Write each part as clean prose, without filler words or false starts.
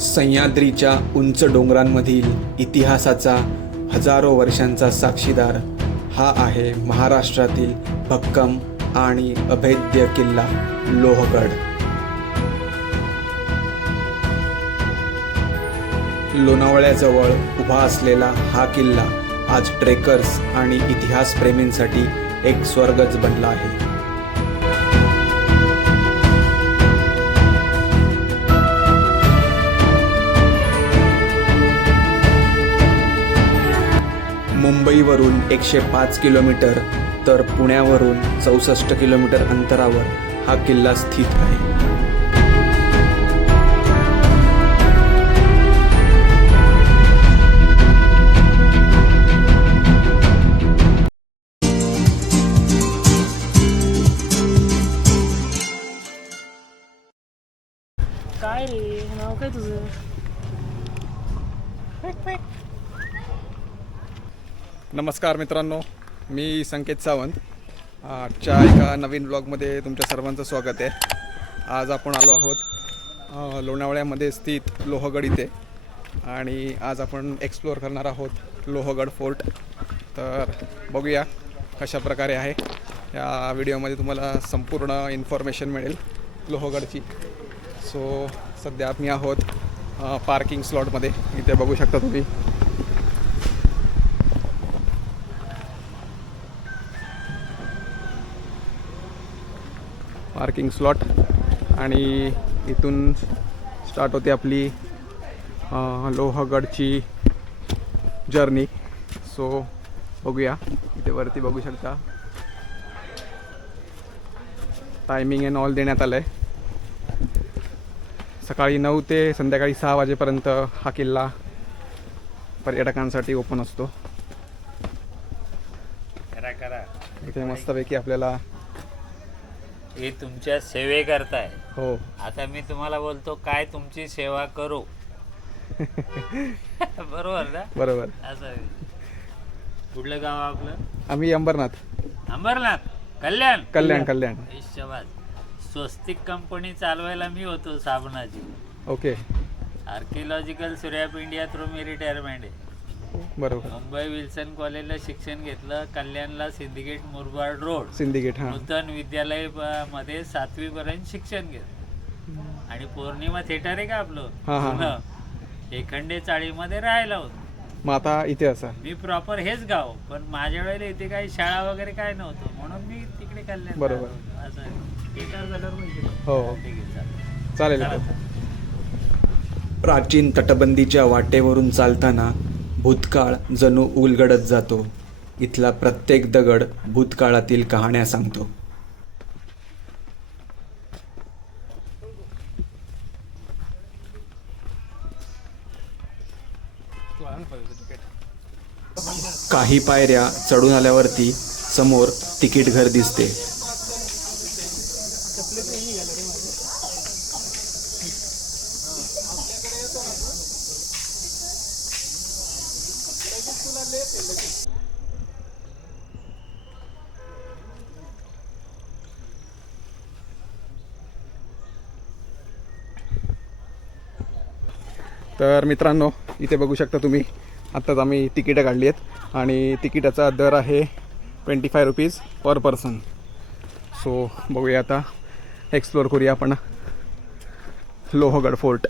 सह्याद्रीच्या उंच डोंगरांमधील इतिहासाचा हजारो वर्षांचा साक्षीदार हा आहे महाराष्ट्रातील भक्कम आणि अभेद्य किल्ला लोहगड। लोणावळ्याजवळ उभा असलेला हा किल्ला आज ट्रेकर्स आणि इतिहासप्रेमींसाठी एक स्वर्गच बनला आहे। मुंबईवरून 105 किलोमीटर तर पुण्यावरून 64 किलोमीटर अंतरावर हा किल्ला स्थित आहे। काय रे नाव काय तुझं? नमस्कार मित्रांनो, मी संकेत सावंत। आजच्या एका नवीन ब्लॉगमध्ये तुमच्या सर्वांचं स्वागत आहे। आज आपण आलो आहोत लोणावळ्यामध्ये स्थित लोहगड इथे आणि आज आपण एक्सप्लोअर करणार आहोत लोहगड फोर्ट। तर बघूया कशा प्रकारे आहे। या व्हिडिओमध्ये तुम्हाला संपूर्ण इन्फॉर्मेशन मिळेल लोहगडची। सो सध्या आम्ही आहोत पार्किंग स्लॉटमध्ये। इथे बघू शकता तुम्ही पार्किंग स्लॉट आणि इथून स्टार्ट होते आपली लोहगडची जर्नी। सो बघूया, इथे वरती बघू शकता टायमिंग अँड ऑल देण्यात आलं आहे। सकाळी 9 ते संध्याकाळी 6 वाजेपर्यंत हा किल्ला पर्यटकांसाठी ओपन असतो। इथे मस्तपैकी आपल्याला हे तुमच्या सेवे करताय। हो, आता मी तुम्हाला बोलतो काय तुमची सेवा करू। बरोबर ना? बरोबर। असं कुठलं गाव आपलं? आम्ही अंबरनाथ, कल्याण कल्याण कल्याण। शाबास। स्वस्तिक कंपनी चालवायला मी होतो साबणाची। ओके, आर्किओलॉजिकल सूर्याप इंडिया थ्रू मी रिटायरमेंट आहे। बरोबर। मुंबई विल्सन कॉलेजला शिक्षण घेतलं, कल्याणला सिंडिकेट मुरबाड रोड सिंडिकेट हां नूतन विद्यालय मध्ये 7वी पर्यंत शिक्षण घेतलं आणि पौर्णिमा थिएटर आहे का आपलं हां एखंडे चाळीमध्ये राहायला होतो। मग आता इथे असा मी प्रॉपर हेच गाव, पण माझ्या वेळेला इथे काही शाळा वगैरे काय नव्हतं म्हणून मी तिकडे कल्याण बरोबर। असं थिएटर झाल्यावर माहिती हो ठीक आहे, चालेल। प्राचीन तटबंदीच्या वाटेवरून चालताना भूतकाळ जणू उलगडत जातो। इथला प्रत्येक दगड भूतकाळातील कहाण्या सांगतो। काही पायऱ्या चढून आल्यावरती समोर तिकीट घर दिसते। तर मित्रांनो, इथे बघू शकता तुम्ही आत्ताच आम्ही तिकीटं काढली आहेत आणि तिकिटाचा दर आहे 25 रुपीज पर पर्सन। सो बघूया, आता एक्सप्लोअर करूया आपण लोहगड फोर्ट।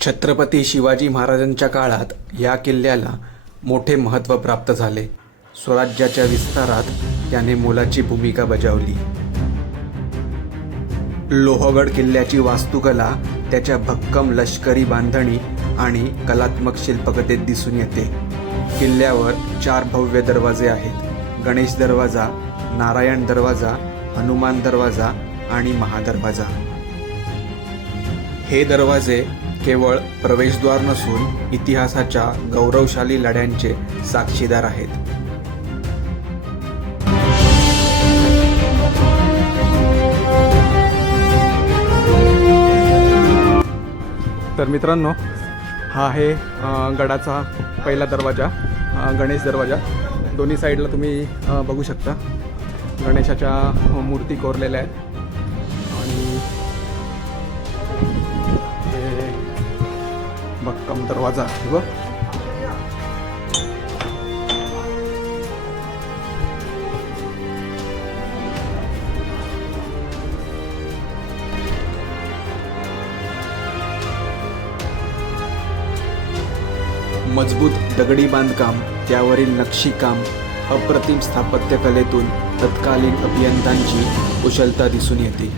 छत्रपती शिवाजी महाराजांच्या काळात या किल्ल्याला मोठे महत्त्व प्राप्त झाले। स्वराज्याच्या विस्तारात याने मोलाची भूमिका बजावली। लोहगड किल्ल्याची वास्तुकला त्याच्या भक्कम लष्करी बांधणी आणि कलात्मक शिल्पकलेत दिसून येते। किल्ल्यावर 4 भव्य दरवाजे आहेत: गणेश दरवाजा, नारायण दरवाजा, हनुमान दरवाजा आणि महादरवाजा। हे दरवाजे केवळ प्रवेशद्वार नसून इतिहासाच्या गौरवशाली लढ्यांचे साक्षीदार आहेत। तर मित्रांनो, हा आहे गडाचा पहिला दरवाजा, गणेश दरवाजा। दोन्ही साईडला तुम्ही बघू शकता गणेशाच्या मूर्ती कोरलेल्या आहेत आणि दरवाजा हे बघ. मजबूत दगडी बांधकाम, त्यावरील नक्षीकाम, अप्रतिम स्थापत्यकलेतून तत्कालीन अभियंत्यांची कुशलता दिसून येते.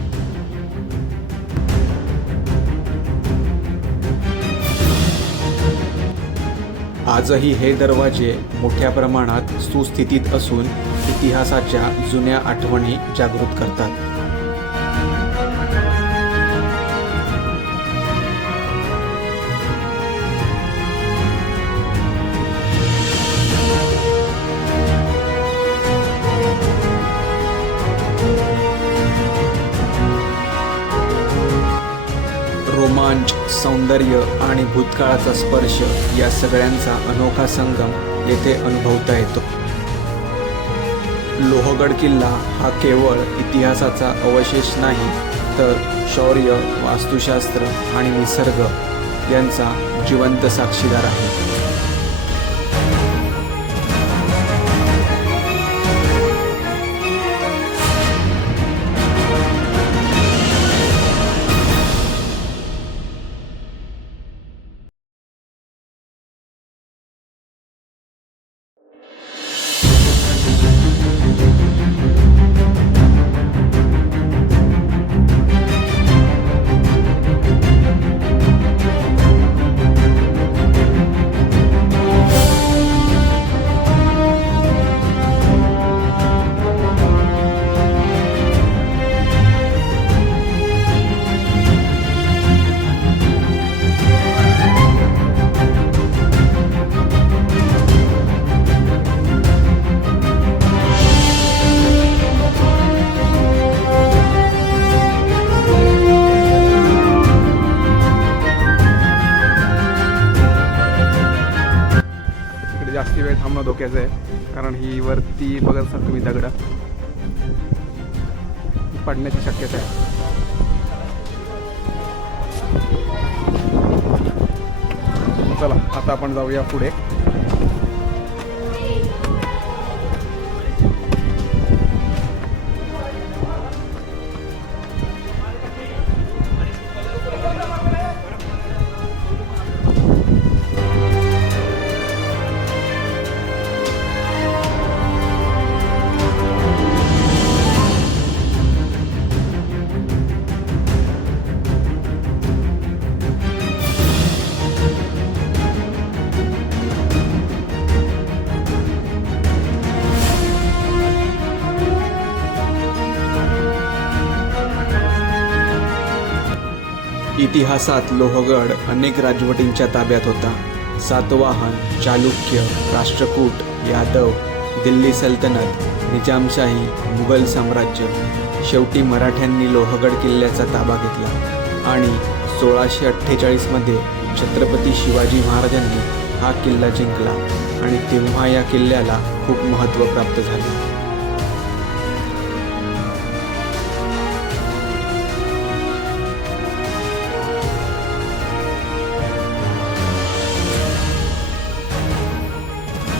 आजही हे दरवाजे मोठ्या प्रमाणात सुस्थितीत असून इतिहासाच्या जुन्या आठवणी जागृत करतात. रोमांच, सौंदर्य आणि भूतकाळाचा स्पर्श या सगळ्यांचा अनोखा संगम येथे अनुभवता येतो. लोहगड किल्ला हा केवळ इतिहासाचा अवशेष नाही, तर शौर्य, वास्तुशास्त्र आणि निसर्ग यांचा जिवंत साक्षीदार आहे. जास्ती वेळ थांबणं धोक्याचं आहे, कारण ही वरती बघत असाल तुम्ही दगड पडण्याची शक्यता आहे. चला आता आपण जाऊया पुढे. इतिहासात लोहगड अनेक राजवटींच्या ताब्यात होता. सातवाहन, चालुक्य, राष्ट्रकूट, यादव, दिल्ली सल्तनत, निजामशाही, मुघल साम्राज्य. शेवटी मराठ्यांनी लोहगड किल्ल्याचा ताबा घेतला आणि 1648मध्ये छत्रपती शिवाजी महाराजांनी हा किल्ला जिंकला आणि तेव्हा या किल्ल्याला खूप महत्त्व प्राप्त झाले.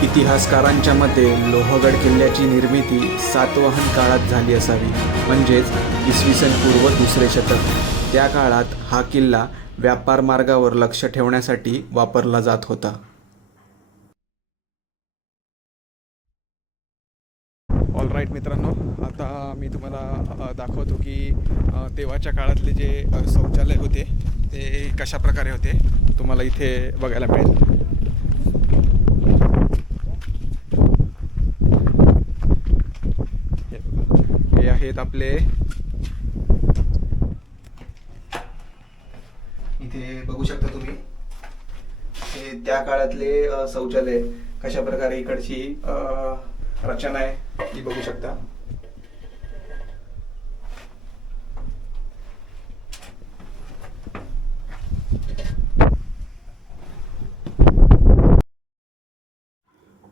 इतिहासकारांच्या मते लोहगड किल्ल्याची निर्मिती सातवाहन काळात झाली असावी, म्हणजेच इसवी सन पूर्व 2रे शतक. त्या काळात हा किल्ला व्यापार मार्गावर लक्ष ठेवण्यासाठी वापरला जात होता. ऑल राईट मित्रांनो, आता मी तुम्हाला दाखवतो की तेव्हाच्या काळातले जे शौचालय होते ते कशा प्रकारे होते, तुम्हाला इथे बघायला मिळेल. हे आहेत आपले, इथे बघू शकता तुम्ही, हे त्या काळातले शौचालय कशा प्रकारे इकडची रचना आहे ती बघू शकता.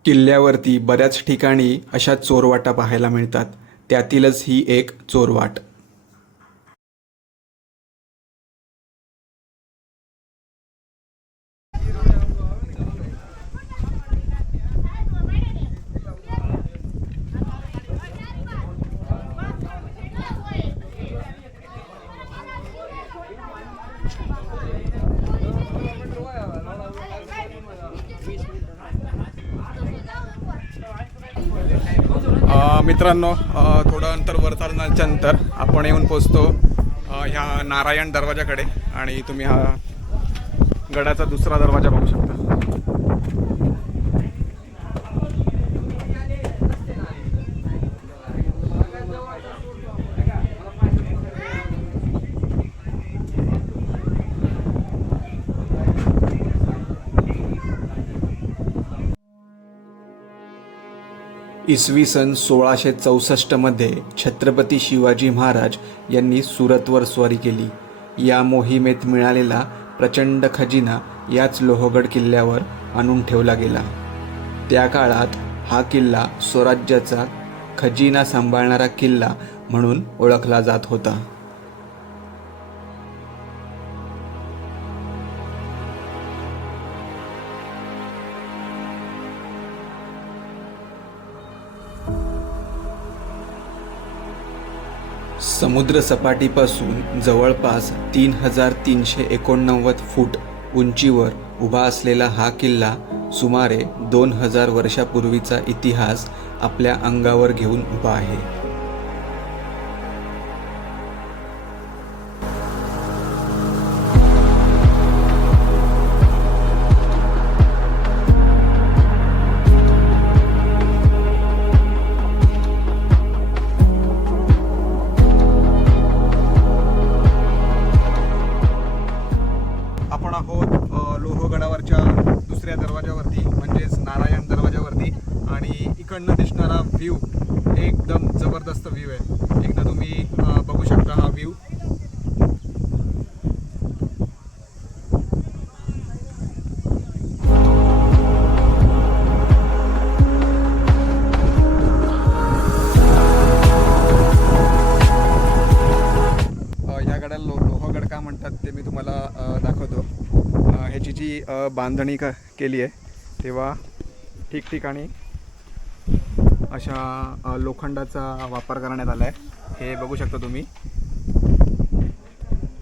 किल्ल्यावरती बऱ्याच ठिकाणी अशा चोरवाटा पाहायला मिळतात. त्यातीलच ही एक चोरवाट. मित्रांनो थोडं अंतर वर चालण्याच्या नंतर आपण येऊन पोचतो ह्या नारायण दरवाजाकडे आणि तुम्ही हा गडाचा दुसरा दरवाजा बघू शकता. इसवी सन 1664मध्ये छत्रपती शिवाजी महाराज यांनी सुरतवर स्वारी केली. या मोहिमेत मिळालेला प्रचंड खजिना याच लोहगड किल्ल्यावर आणून ठेवला गेला. त्या काळात हा किल्ला स्वराज्याचा खजिना सांभाळणारा किल्ला म्हणून ओळखला जात होता. समुद्रसपाटीपासून जवळपास 3389 फूट उंचीवर उभा असलेला हा किल्ला सुमारे 2000 वर्षापूर्वीचा इतिहास आपल्या अंगावर घेऊन उभा आहे. आपण आहोत लोहगडावरच्या दुसऱ्या दरवाजावरती म्हणजेच नारायण दरवाजावरती आणि इकडनं दिसणारा व्ह्यू एकदम जबरदस्त व्ह्यू आहे. एकदा तुम्ही बघू शकता हा व्ह्यू. ह्या गडाला लोहगड का म्हणतात ते मी तुम्हाला दाखवतो. ह्याची जी बांधणी केली आहे तेव्हा ठिकठिकाणी अशा लोखंडाचा वापर करण्यात आला आहे. हे बघू शकता तुम्ही.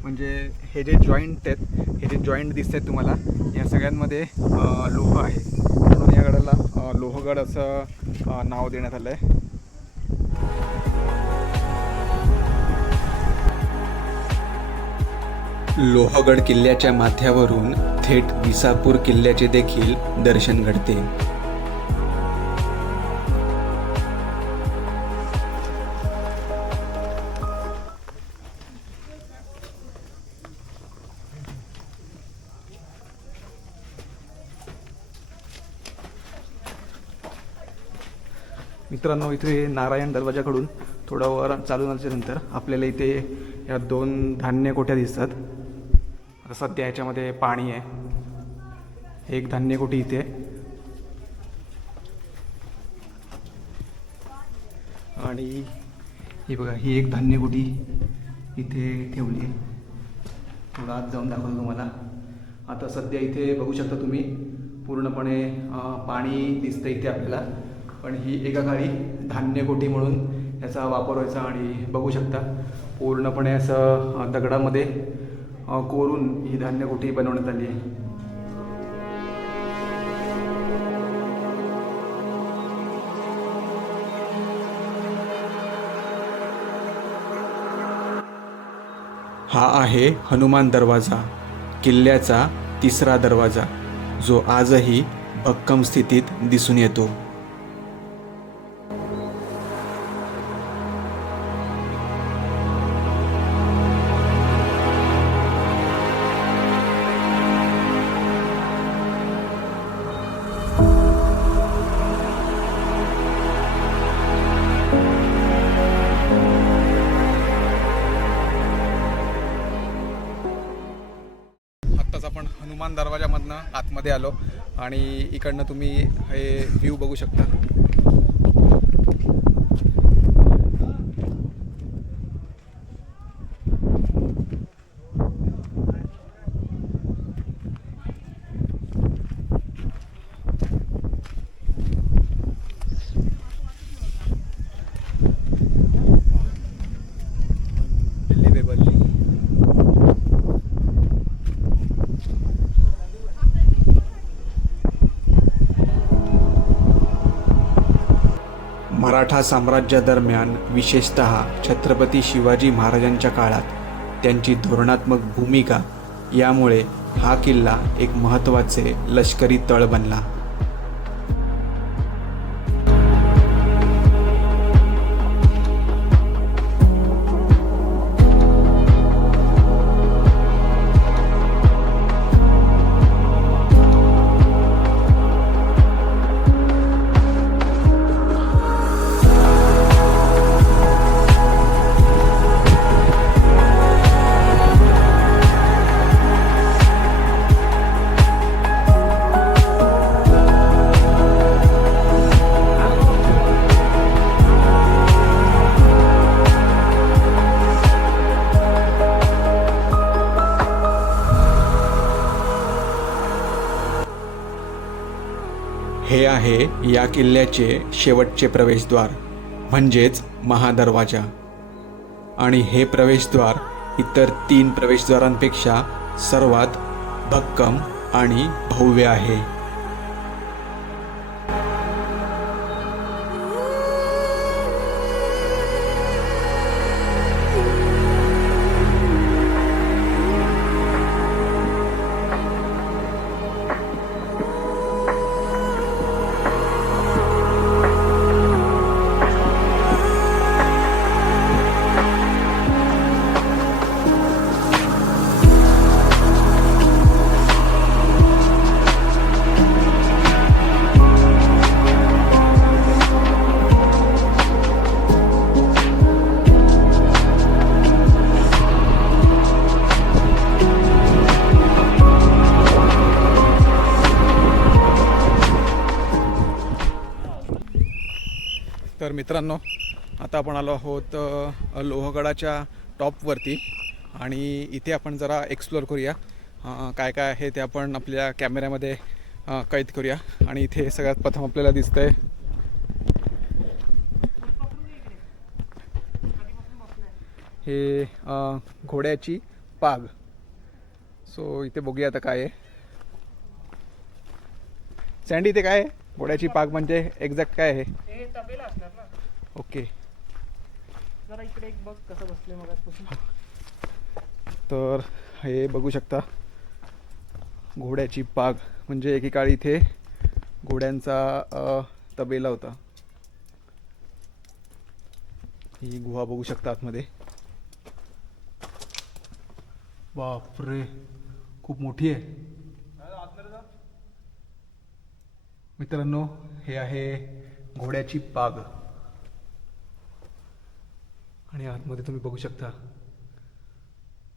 म्हणजे हे जे जॉईंट आहेत, हे जे जॉईंट दिसत आहेत तुम्हाला, या सगळ्यांमध्ये लोह आहे. म्हणून या गडाला लोहगड असं नाव देण्यात आलं आहे. लोहगड किल्ल्याच्या माथ्यावरून थेट विसापूर किल्ल्याचे देखील दर्शन घडते. मित्रांनो, इथे नारायण दरवाजाकडून थोडं वर चालून आल्यानंतर आपल्याला इथे या 2 धान्य कोठ्या दिसतात. आता सध्या याच्यामध्ये पाणी आहे. एक धान्य कोठी इथे आणि ही बघा, ही एक धान्य कोठी इथे ठेवली आहे. थोडं आत जाऊन दाखवतो तुम्हाला. आता सध्या इथे बघू शकता तुम्ही पूर्णपणे पाणी दिसतं इथे आपल्याला. पण ही एका काळी धान्य कोठी म्हणून याचा वापर व्हायचा आणि बघू शकता पूर्णपणे असं दगडामध्ये कोरून ही धान्य कोठी बनवण्यात आली आहे. हा आहे हनुमान दरवाजा, किल्ल्याचा 3रा दरवाजा, जो आजही भक्कम स्थितीत दिसून येतो. आपण हनुमान दरवाजामधनं आतमध्ये आलो आणि इकडनं तुम्ही हे व्ह्यू बघू शकता. मराठा साम्राज्यादरम्यान विशेषतः छत्रपती शिवाजी महाराजांच्या काळात त्यांची धोरणात्मक भूमिका यामुळे हा किल्ला एक महत्त्वाचे लष्करी तळ बनला. हे आहे या किल्ल्याचे शेवटचे प्रवेशद्वार म्हणजेच महादरवाजा. आणि हे प्रवेशद्वार इतर 3 प्रवेशद्वारांपेक्षा सर्वात भक्कम आणि भव्य आहे. तर मित्रांनो, आता आपण आलो आहोत लोहगडाच्या टॉपवरती आणि इथे आपण जरा एक्सप्लोअर करूया. काय काय आहे ते आपण आपल्या कॅमेऱ्यामध्ये कैद करूया. आणि इथे सगळ्यात प्रथम आपल्याला दिसतंय हे घोड्याची पाग. सो इथे बघूया आता काय आहे. सँडी, इथे काय आहे? घोड्याची पाग म्हणजे एक्झॅक्ट काय आहे? हे तबेला असणार ना. ओके, जरा इकडे एक बघ कसं बसले मगासपासून. तर हे बघू शकता, घोड्याची पाग म्हणजे एकेकाळी इथे घोड्यांचा तबेला होता. ही गुहा बघू शकता आतमध्ये. बापरे, खूप मोठी आहे मित्रांनो. हे आहे घोड्याची पाग आणि आतमध्ये तुम्ही बघू शकता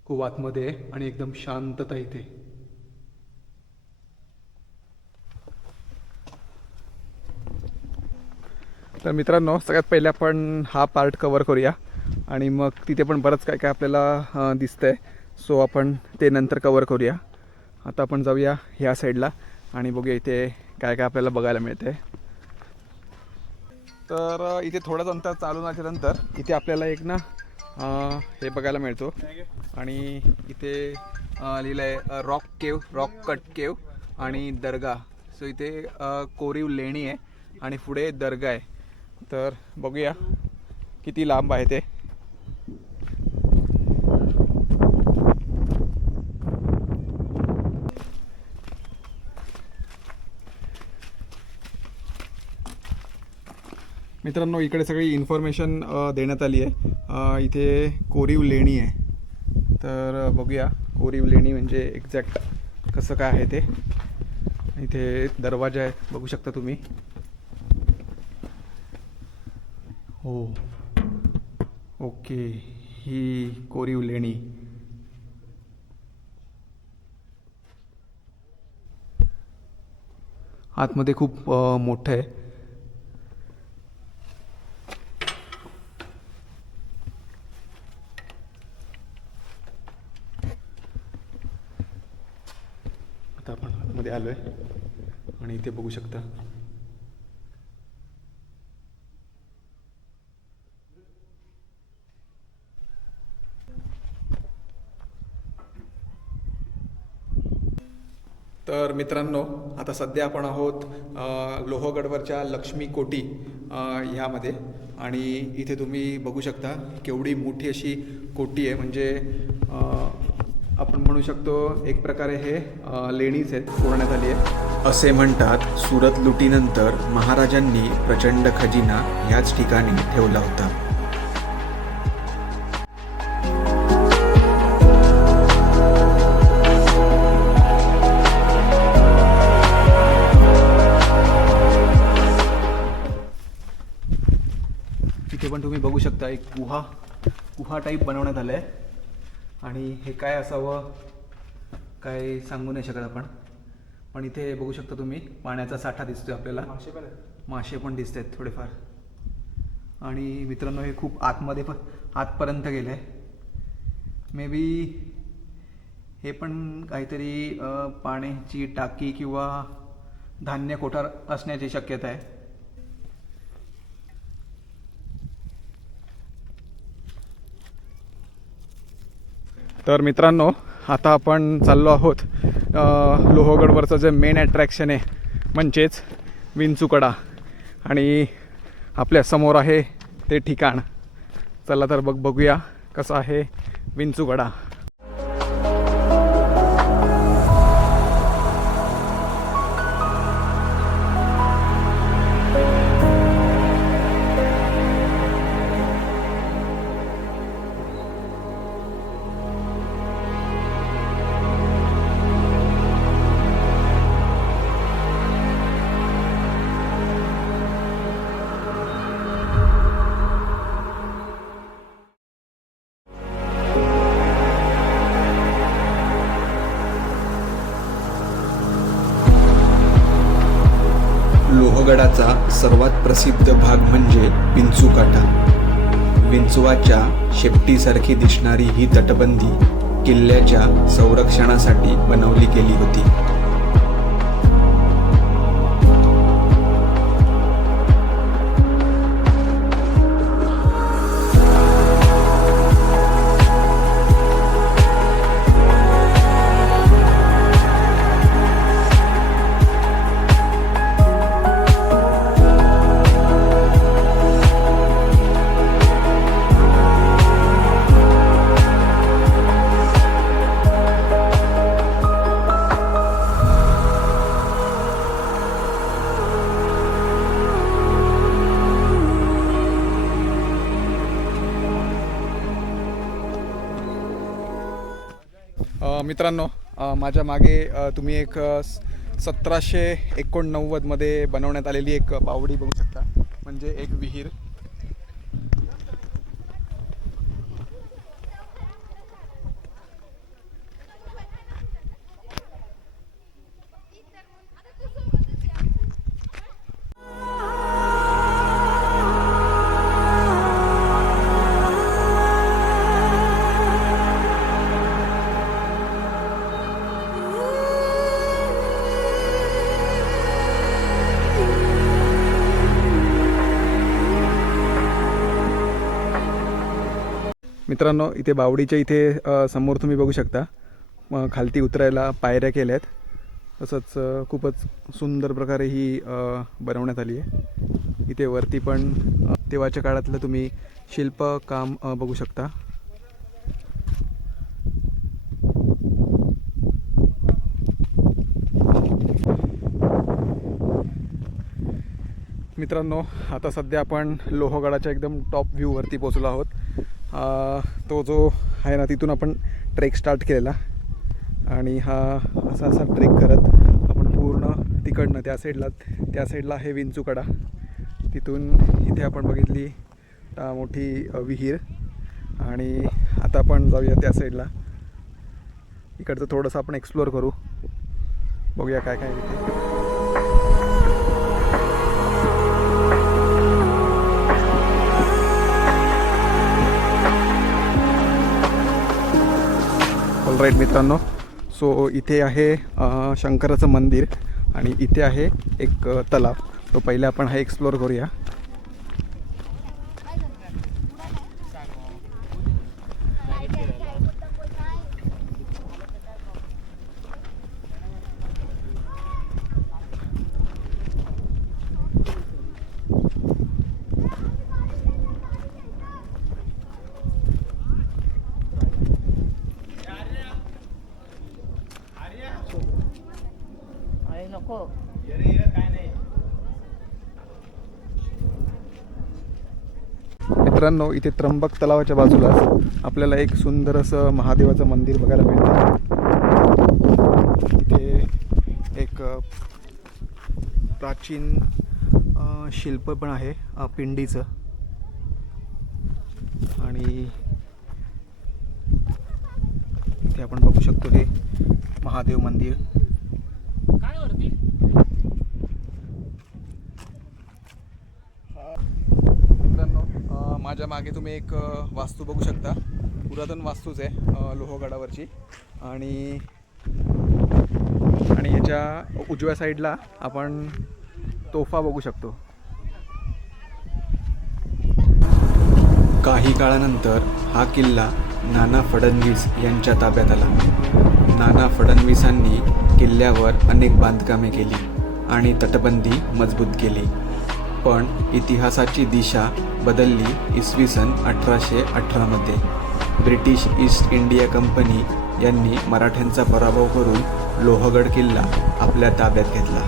खूप आतमध्ये आहे आणि एकदम शांतता इथे. तर मित्रांनो, सगळ्यात पहिले आपण हा पार्ट कवर करूया आणि मग तिथे पण बरंच काय काय आपल्याला दिसतंय. सो आपण ते नंतर कवर करूया. आता आपण जाऊया ह्या साईडला आणि बघूया इथे काय काय आपल्याला बघायला मिळते. तर इथे थोडंच अंतर चालून आल्यानंतर इथे आपल्याला एक ना हे बघायला मिळतो आणि इथे लिहिलं आहे रॉक केव, रॉक कट केव आणि दर्गा. सो इथे कोरीव लेणी आहे आणि पुढे दर्गा आहे. तर बघूया किती लांब आहे ते. मित्रांनो, इकडे सगळी इन्फॉर्मेशन देण्यात आली आहे. इथे कोरीव लेणी आहे. तर बघूया कोरीव लेणी म्हणजे एक्झॅक्ट कसं काय आहे ते. इथे दरवाजा आहे, बघू शकता तुम्ही. हो, ओके, ही कोरीव लेणी. आतमध्ये खूप मोठं आहे. आता आपण आतमध्ये आलो आहे आणि इथे बघू शकता तर मित्रांनो, आता सध्या आपण आहोत लोहगडवरच्या लक्ष्मी कोटी ह्यामध्ये, आणि इथे तुम्ही बघू शकता केवढी मोठी अशी कोटी आहे. म्हणजे आपण म्हणू शकतो एक प्रकारे हे लेणीच आहेत, पुरण्यात आली आहे. असे म्हणतात, सुरत लुटीनंतर महाराजांनी प्रचंड खजिना ह्याच ठिकाणी ठेवला होता. इथे पण तुम्ही बघू शकता एक गुहा टाईप बनवण्यात आलं आहे, आणि हे काय असावं काय सांगू नाही शकत आपण. पण इथे बघू शकता तुम्ही पाण्याचा साठा दिसतोय आपल्याला, मासे पण दिसत आहेत थोडेफार. आणि मित्रांनो, हे खूप आतपर्यंत गेलं आहे. मे बी हे पण काहीतरी पाण्याची टाकी किंवा धान्य कोठार असण्याची शक्यता आहे. तर मित्रांनो, आता आपण चाललो आहोत लोहगडवरचं जे मेन अट्रॅक्शन आहे म्हणजेच विंचूकडा, आणि आपल्या समोर आहे ते ठिकाण. चला तर बघूया कसं आहे विंचूकडा. लोहगडाचा सर्वात प्रसिद्ध भाग म्हणजे विंचूकाटा. विंचवाच्या शेपटीसारखी दिसणारी ही तटबंदी किल्ल्याच्या संरक्षणासाठी बनवली गेली होती. मित्रांनो, माझ्या मागे तुम्ही एक 1789मध्ये बनवण्यात आलेली एक बावडी बघू शकता, म्हणजे एक विहीर. मित्रांनो, इथे बावडीच्या इथे समोर तुम्ही बघू शकता खालती उतरायला पायऱ्या केल्या आहेत. तसंच खूपच सुंदर प्रकारे ही बनवण्यात आली आहे. इथे वरती पण तेव्हाच्या काळातलं तुम्ही शिल्पकाम बघू शकता. मित्रांनो, आता सध्या आपण लोहगडाच्या एकदम टॉप व्ह्यूवरती पोचलो आहोत. तो जो आहे ना, तिथून आपण ट्रेक स्टार्ट केलेला, आणि हा असा ट्रेक करत आपण पूर्ण तिकडनं त्या साईडला आहे विंचूकडा. तिथून इथे आपण बघितली मोठी विहीर, आणि आता आपण जाऊया त्या साईडला. इकडचं थोडंसं आपण एक्सप्लोअर करू, बघूया काय काय तिथे. ऑलराईट मित्रांनो, सो इथे आहे शंकराचं मंदिर, आणि इथे आहे एक तलाव. तो पहिले आपण हा एक्सप्लोअर करूया. हो. मित्रांनो, इथे त्र्यंबक तलावाच्या बाजूलाच आपल्याला एक सुंदर असं महादेवाचं मंदिर बघायला मिळतं. इथे एक प्राचीन शिल्प पण आहे पिंडीचं. आणि इथे आपण बघू शकतो हे महादेव मंदिर. मित्रांनो, माझ्या मागे तुम्ही एक वास्तू बघू शकता. पुरातन वास्तूच आहे लोहगडावरची. आणि याच्या उजव्या साईडला आपण तोफा बघू शकतो. काही काळानंतर हा किल्ला नाना फडणवीस यांच्या ताब्यात आला. नाना फडणवीसांनी किल्ल्यावर अनेक बांधकामे केली आणि तटबंदी मजबूत केली. पण इतिहासाची दिशा बदलली इसवी सन 1818 मध्ये. ब्रिटिश ईस्ट इंडिया कंपनी यांनी मराठ्यांचा पराभव करून लोहगड किल्ला आपल्या ताब्यात घेतला.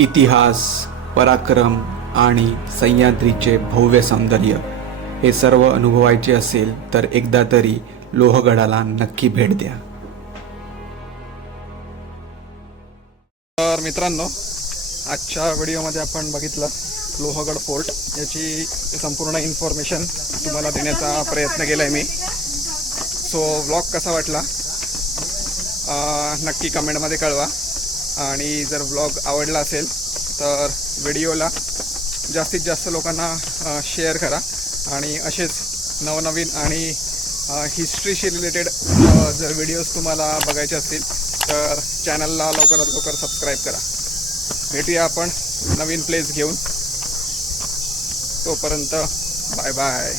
इतिहास, पराक्रम आणि सह्याद्रीचे भव्य सौंदर्य हे सर्व अनुभवायचे असेल तर एकदा तरी लोहगडाला नक्की भेट द्या. तर मित्रांनो, आजच्या व्हिडिओमध्ये आपण बघितलं लोहगड फोर्ट. याची संपूर्ण इन्फॉर्मेशन तुम्हाला देण्याचा प्रयत्न केला आहे मी. सो व्लॉग कसा वाटला नक्की कमेंटमध्ये कळवा. आणि जर व्लॉग आवडला असेल तर व्हिडिओला जास्तीत जास्त लोकांना शेअर करा. आणि असेच नवनवीन आणि हिस्ट्रीशी रिलेटेड जर व्हिडिओज तुम्हाला बघायचे असतील तर चॅनलला लवकरात लवकर सबस्क्राईब करा. भेटूया आपण नवीन प्लेस घेऊन. तोपर्यंत बाय बाय.